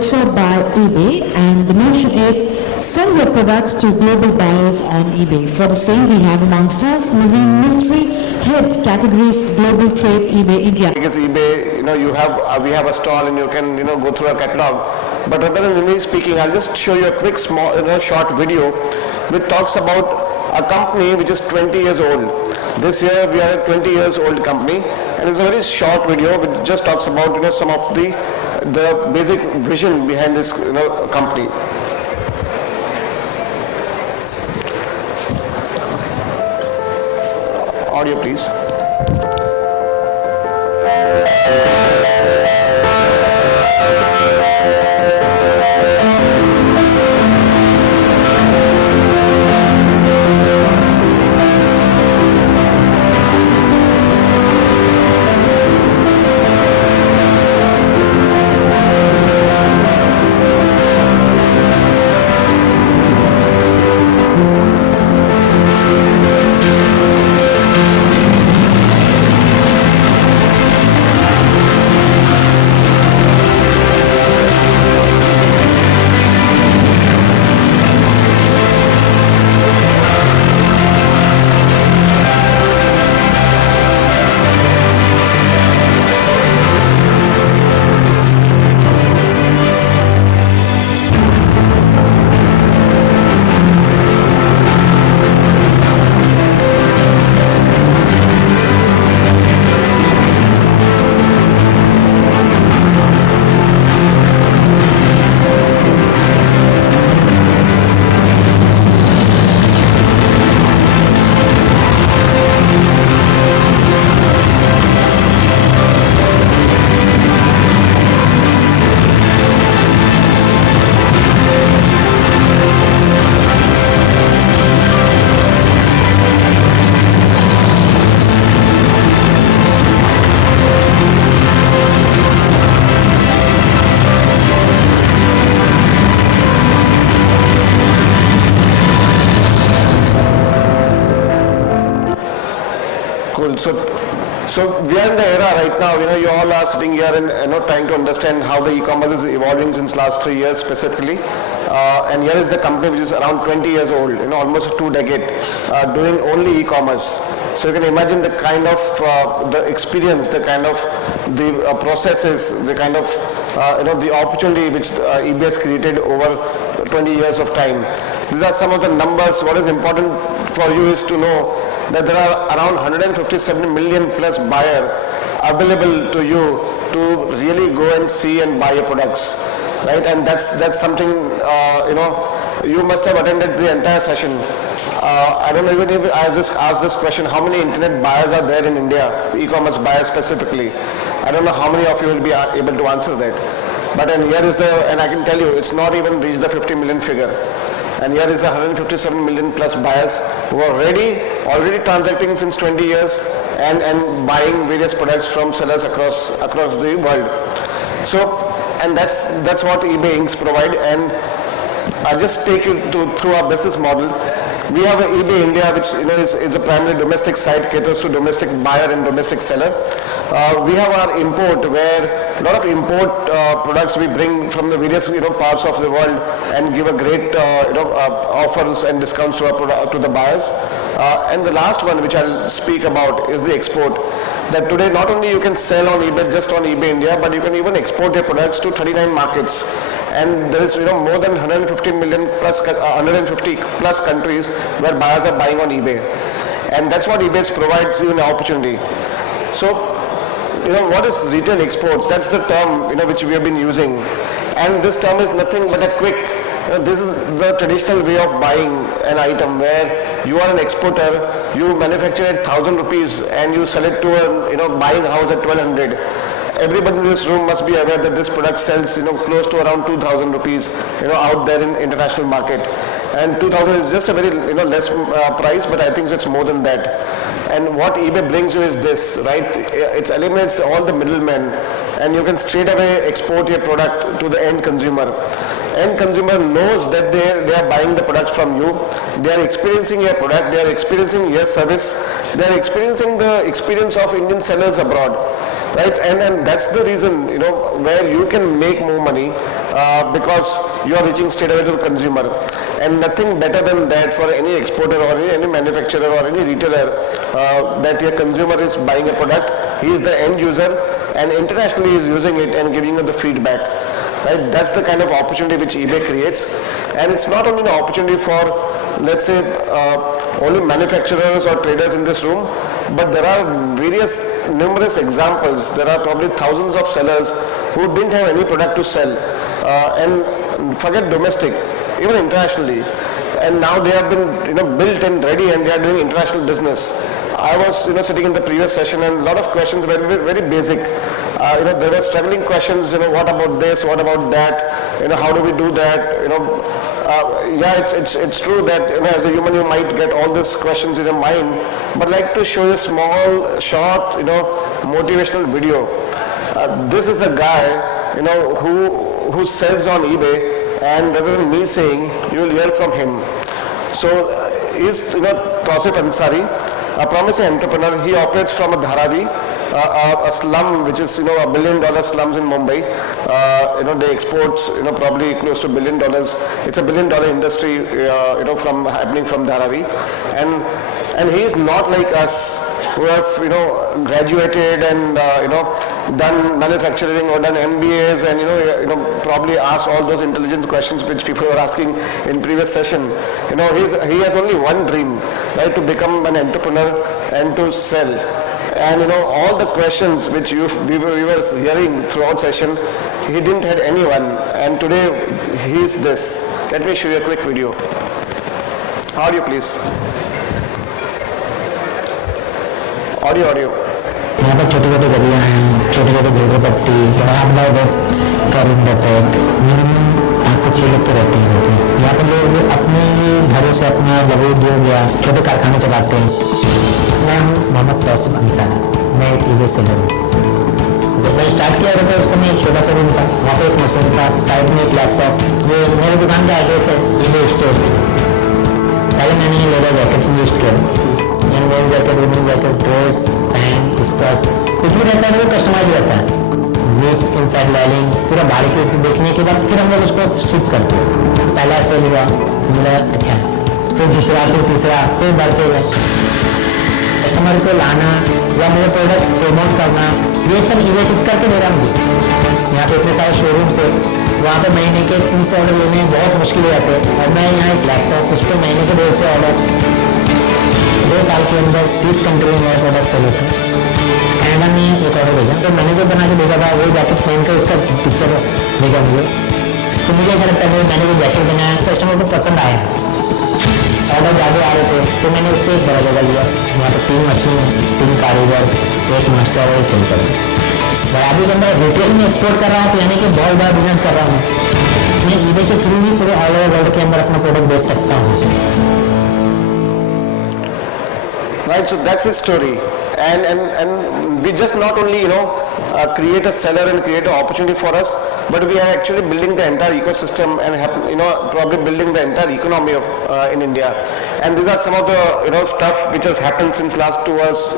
culture by eBay, and the motion is sell your products to global buyers on eBay. For the same, we have amongst us Naveen Mistry, Head Categories Global Trade eBay India. Because eBay, we have a stall and you can, go through a catalog. But rather than me speaking, I'll just show you a quick, small, short video which talks about a company which is 20 years old. This year we are a 20 years old company, and it's a very short video which just talks about, some of the basic vision behind this, company. Audio, please. Cool. So we are in the era right now, you all are sitting here and trying to understand how the e-commerce is evolving since last 3 years specifically. And here is the company which is around 20 years old, almost 2 decades, doing only e-commerce. So you can imagine the kind of the experience, the kind of the processes, the kind of the opportunity which eBay has created over 20 years of time. These are some of the numbers. What is important for you is to know that there are around 157 million plus buyer available to you to really go and see and buy your products, right? And that's something you must have attended the entire session. I don't know, even if I ask this question, how many internet buyers are there in India, e-commerce buyers specifically? I don't know how many of you will be able to answer that. But and here is and I can tell you, it's not even reached the 50 million figure. And here is 157 million plus buyers who are already transacting since 20 years and buying various products from sellers across the world. So, and that's what eBay Inc. provide. And I'll just take you through our business model. We have eBay India, which is a primarily domestic site, caters to domestic buyer and domestic seller. We have our import, where a lot of import products we bring from the various parts of the world and give a great offers and discounts to the buyers. And the last one, which I'll speak about, is the export. That today not only you can sell on eBay, just on eBay India, but you can even export your products to 39 markets. And there is more than 150 million plus 150 plus countries where buyers are buying on eBay. And that's what eBay provides you an opportunity. So, what is retail exports? That's the term which we have been using. And this term is nothing but a quick, this is the traditional way of buying an item, where you are an exporter, you manufacture at 1,000 rupees and you sell it to a buying house at 1,200. Everybody in this room must be aware that this product sells close to around 2,000 rupees out there in international market. And 2,000 is just a very less price, but I think it's more than that. And what eBay brings you is this, right? It eliminates all the middlemen, and you can straight away export your product to the end consumer. end consumer knows that they are buying the product from you, they are experiencing your product, they are experiencing your service, they are experiencing the experience of Indian sellers abroad, right? And that's the reason, where you can make more money because you are reaching straight away to the consumer. And nothing better than that for any exporter or any manufacturer or any retailer, that your consumer is buying a product, he is the end user, and internationally is using it and giving you the feedback. Right? That's the kind of opportunity which eBay creates. And it's not only an opportunity for, let's say, only manufacturers or traders in this room, but there are numerous examples. There are probably thousands of sellers who didn't have any product to sell, and forget domestic, even internationally. And now they have been built and ready, and they are doing international business. I was sitting in the previous session, and a lot of questions were very basic. There were struggling questions. What about this? What about that? How do we do that? Yeah, it's true that as a human you might get all these questions in your mind, but I'd like to show you a small, short, motivational video. This is the guy, who sells on eBay, and rather than me saying, you will hear from him. So he's Tausif Ansari, a promising entrepreneur. He operates from a Dharavi, a slum which is $1 billion slums in Mumbai. They export probably close to $1 billion. It's a $1 billion industry from happening from Dharavi, and he is not like us who have graduated and done manufacturing or done MBAs and probably asked all those intelligence questions which people were asking in previous session. He has only one dream, right, to become an entrepreneur and to sell. And all the questions which we were hearing throughout session, he didn't have anyone, and today he is this. Let me show you a quick video. Audio please. Audio. यहाँ पर छोटी छोटी गलियाँ हैं, छोटी छोटी झोपड़पट्टी, बस करीब minimum 5 से 6 लोग तो रहते हैं। यहाँ पर लोग अपने घरों से अपना लघु उद्योग या छोटे कारखाने चलाते हैं। मैं हूँ मोहम्मद तौसीफ अंसारी, मैं एक eBay सेलर हूँ। जब मैं स्टार्ट किया था उस समय एक छोटा सा रूम था, वहाँ पर एक मशीन था, साइड में एक लैपटॉप। ये मेरे दुकान का एड्रेस है eBay स्टोर। पहले मैंने ये लेदर जैकेट यूज किया, main jacket, women jacket, dress, pant, skirt, कुछ भी रहता है वो कस्टमाइज रहता है। जिप, इनसाइड लाइनिंग, पूरा बारीकी से देखने के बाद फिर हम लोग उसको शिप करते हैं। पहला सेल हुआ, मिला अच्छा, फिर दूसरा, फिर तीसरा, फिर बढ़ते गए। कस्टमर को लाना या मेरे प्रोडक्ट प्रमोट करना, ये सब eBay खुद करके दे रहा मुझे। यहाँ पे इतने सारे शोरूम से, वहाँ पे महीने के 30 ऑर्डर लेने बहुत मुश्किल हो जाते हैं, और मैं यहाँ एक लैपटॉप, उस पर महीने के 150 ऑर्डर, 2 साल के अंदर 30 कंट्री में मेरा प्रोडक्ट सेल होता है। कनाडा में एक ऑर्डर भेजा, तो मैंने जो बना के भेजा था वो जैकेट पहन कर उसका पिक्चर भेजा मुझे। तो मुझे ऐसा लगता है मैंने जो जैकेट बनाया कस्टमर को पसंद आया, ऑर्डर ज़्यादा आ रहे थे, तो मैंने उससे एक बड़ा जगह लिया। वहाँ पर 3 मशीन, 3 कारीगर, 1 मास्टर और 1 फिल्टर। बराबर जब मैं रिटेल में एक्सपोर्ट कर रहा हूँ तो यानी कि बहुत बड़ा बिजनेस कर रहा हूँ। मैं eBay के थ्रू ही पूरे ऑल ओवर वर्ल्ड के अंदर अपना प्रोडक्ट बेच सकता हूँ। Right, so that's his story, and we just not only create a seller and create an opportunity for us, but we are actually building the entire ecosystem and probably building the entire economy of in India. And these are some of the stuff which has happened since last 2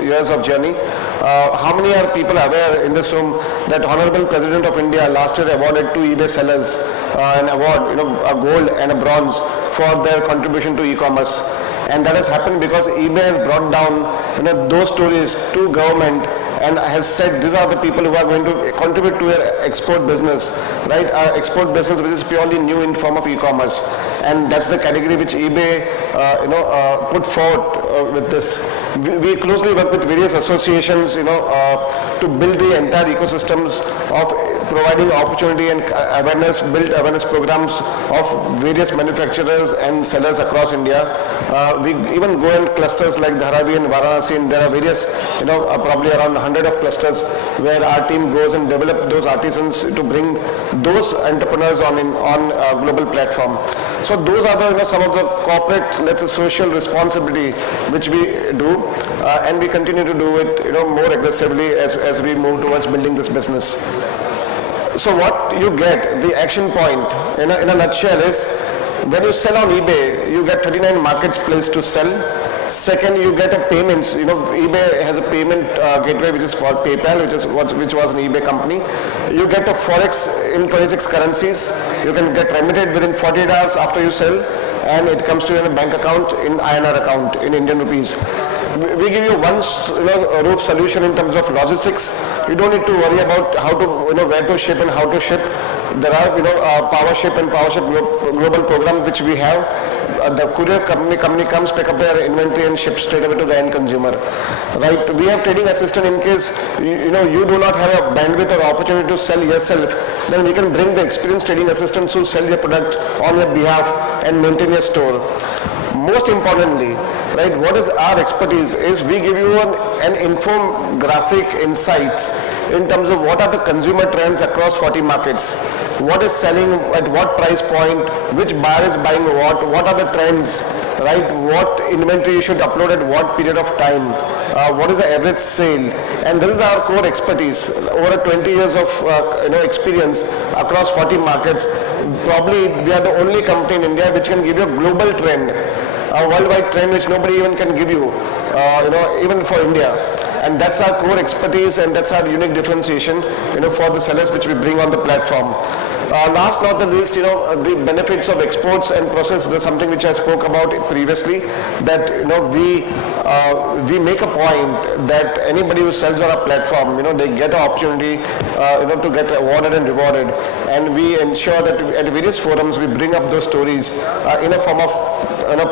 years of journey. How many are people aware in this room that Honorable President of India last year awarded 2 eBay sellers an award, a gold and a bronze for their contribution to e-commerce. And that has happened because eBay has brought down those stories to government and has said these are the people who are going to contribute to your export business, right? Export business which is purely new in form of e-commerce, and that's the category which eBay put forward with this. We closely work with various associations to build the entire ecosystems of providing opportunity and build awareness programs of various manufacturers and sellers across India. We even go in clusters like Dharavi and Varanasi, and there are various, probably around 100 of clusters where our team goes and develop those artisans to bring those entrepreneurs on global platform. So those are the some of the corporate, let's say, social responsibility which we do, and we continue to do it more aggressively as we move towards building this business. So what you get, the action point in a nutshell is, when you sell on eBay, you get 39 marketplaces to sell. Second, you get a payments. eBay has a payment gateway which is called PayPal, which was an eBay company. You get a forex in 26 currencies. You can get remitted within 48 hours after you sell, and it comes to you in a bank account, in INR account, in Indian rupees. We give you one roof solution in terms of logistics. You don't need to worry about how to, where to ship and how to ship. There are, PowerShip and PowerShip global program which we have. The courier company comes, pick up their inventory and ship straight away to the end consumer. Right? We have trading assistant in case you do not have a bandwidth or opportunity to sell yourself. Then we can bring the experienced trading assistants who sell your product on your behalf and maintain your store. Most importantly, right, what is our expertise is we give you an infographic insights in terms of what are the consumer trends across 40 markets, what is selling at what price point, which buyer is buying what are the trends, right, what inventory you should upload at what period of time, what is the average sale, and this is our core expertise. Over 20 years of experience across 40 markets, probably we are the only company in India which can give you a global trend, a worldwide trend which nobody even can give you, even for India. And that's our core expertise, and that's our unique differentiation, for the sellers which we bring on the platform. Last not the least, the benefits of exports and process. There's something which I spoke about previously, that we make a point that anybody who sells on our platform, they get an opportunity, to get awarded and rewarded, and we ensure that at various forums we bring up those stories in a form of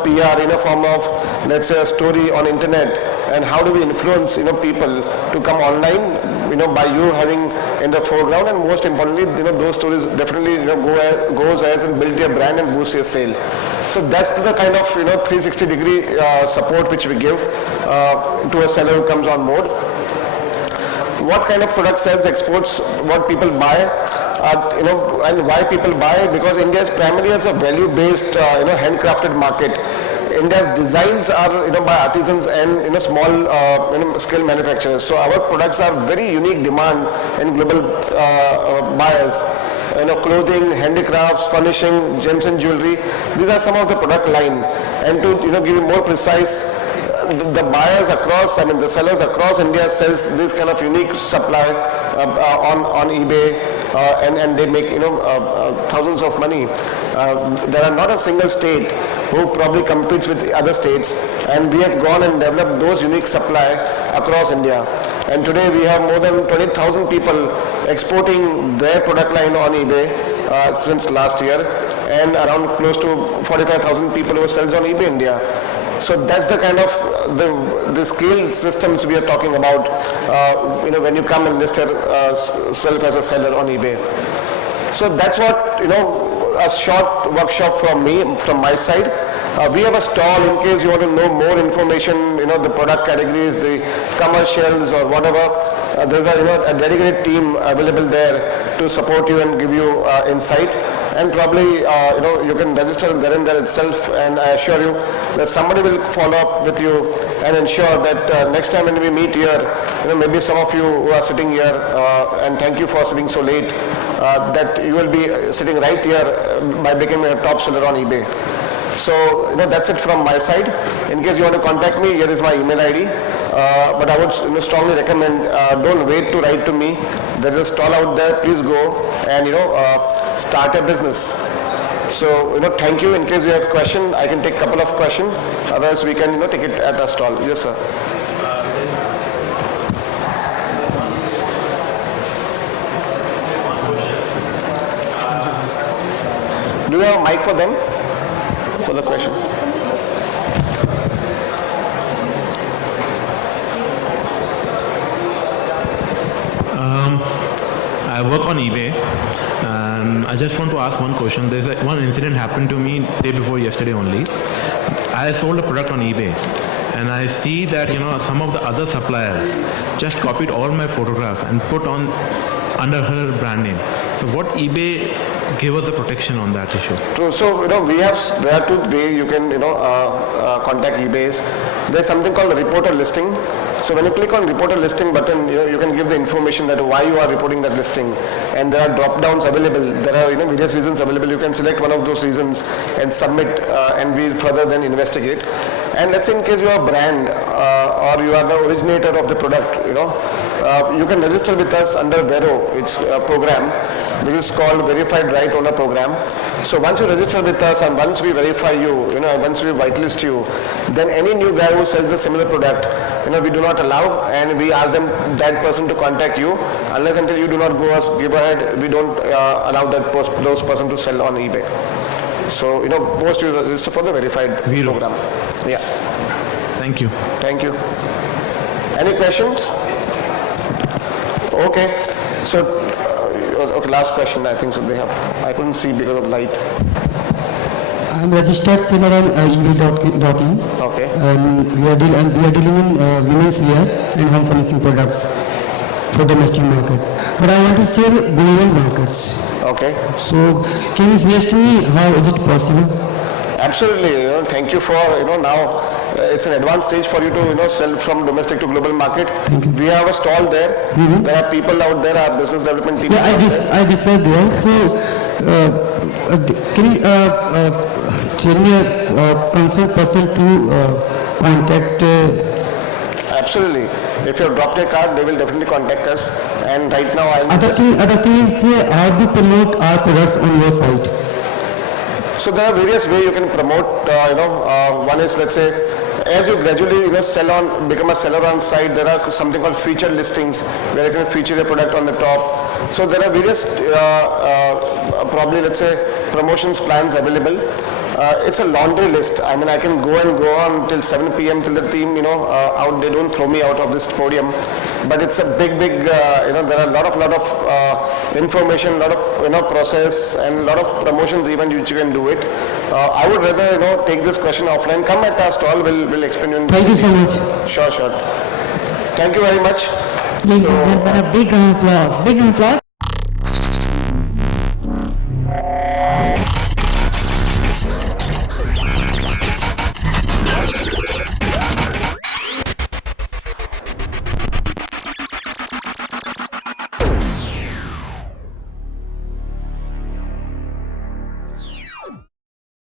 PR, in a form of, let's say, a story on internet, and how do we influence people to come online, by you having in the foreground, and most importantly, those stories definitely goes as and build your brand and boost your sale. So that's the kind of 360-degree support which we give to a seller who comes on board. What kind of product sells, exports, what people buy, and why people buy? Because India is primarily as a value-based, handcrafted market. India's designs are by artisans and small scale manufacturers. So our products are very unique demand in global buyers. Clothing, handicrafts, furnishing, gems and jewelry. These are some of the product line. And to give you more precise, the buyers across, the sellers across India sells this kind of unique supply on eBay, and they make thousands of money. There are not a single state who probably competes with the other states, and we have gone and developed those unique supply across India. And today we have more than 20,000 people exporting their product line on eBay since last year, and around close to 45,000 people who sells on eBay India. So that's the kind of the scale systems we are talking about, when you come and list yourself as a seller on eBay. So that's what, a short workshop from my side. We have a stall in case you want to know more information, the product categories, the commercials or whatever. There's a dedicated team available there to support you and give you insight. And probably, you can register there and there itself, and I assure you that somebody will follow up with you and ensure that next time when we meet here, maybe some of you who are sitting here, and thank you for sitting so late, that you will be sitting right here by becoming a top seller on eBay. So, that's it from my side. In case you want to contact me, here is my email ID. But I would strongly recommend, don't wait to write to me. There is a stall out there. Please go and start a business. So thank you. In case you have a question, I can take a couple of questions. Otherwise, we can take it at a stall. Yes, sir. Do you have a mic for them for the question? I work on eBay, and I just want to ask one question. There's one incident happened to me day before yesterday only. I sold a product on eBay, and I see that some of the other suppliers just copied all my photographs and put on under her brand name. So what eBay give us the protection on that issue? True. So, there are two ways you can, contact eBay. There's something called a reporter listing. So when you click on reporter listing button, you can give the information that why you are reporting that listing. And there are drop downs available. There are, various reasons available. You can select one of those reasons and submit, and we further then investigate. And let's say in case you are a brand, or you are the originator of the product, you can register with us under Vero. It's a program which is called Verified Right Owner Program. So once you register with us and once we verify you, once we whitelist you, then any new guy who sells a similar product, we do not allow, and we ask that person to contact you. Unless until you do not give ahead, we don't allow those person to sell on eBay. So, post you register for the verified program. Yeah. Thank you. Thank you. Any questions? Okay. So, okay, last question I think so they have. I couldn't see because of light. I'm registered seller on eBay.in. Okay. We are dealing in women's wear and home furnishing products for domestic market. But I want to sell global markets. Okay. So can you suggest me how is it possible? Absolutely. Thank you for now. It's an advanced stage for you to sell from domestic to global market. We have a stall there. There are people out there. Our business development team. Yeah, I decided there. So can you tell me a concerned person to contact? Absolutely. If you have dropped your card, they will definitely contact us. And right now, Other thing is how to promote our products on your site. So there are various ways you can promote. One is, let's say, as you gradually become a seller on site, there are something called featured listings where you can feature your product on the top. So there are various probably, let's say, promotions plans available. It's a laundry list. I mean, I can go on till 7 p.m. till the team, out. They don't throw me out of this podium. But it's a big, there are a lot of information, lot of, process and lot of promotions even which you can do it. I would rather, take this question offline. Come at our stall. We'll explain you. Thank you so much. Sure. Thank you very much. Ladies and gentlemen, a big applause. Big applause.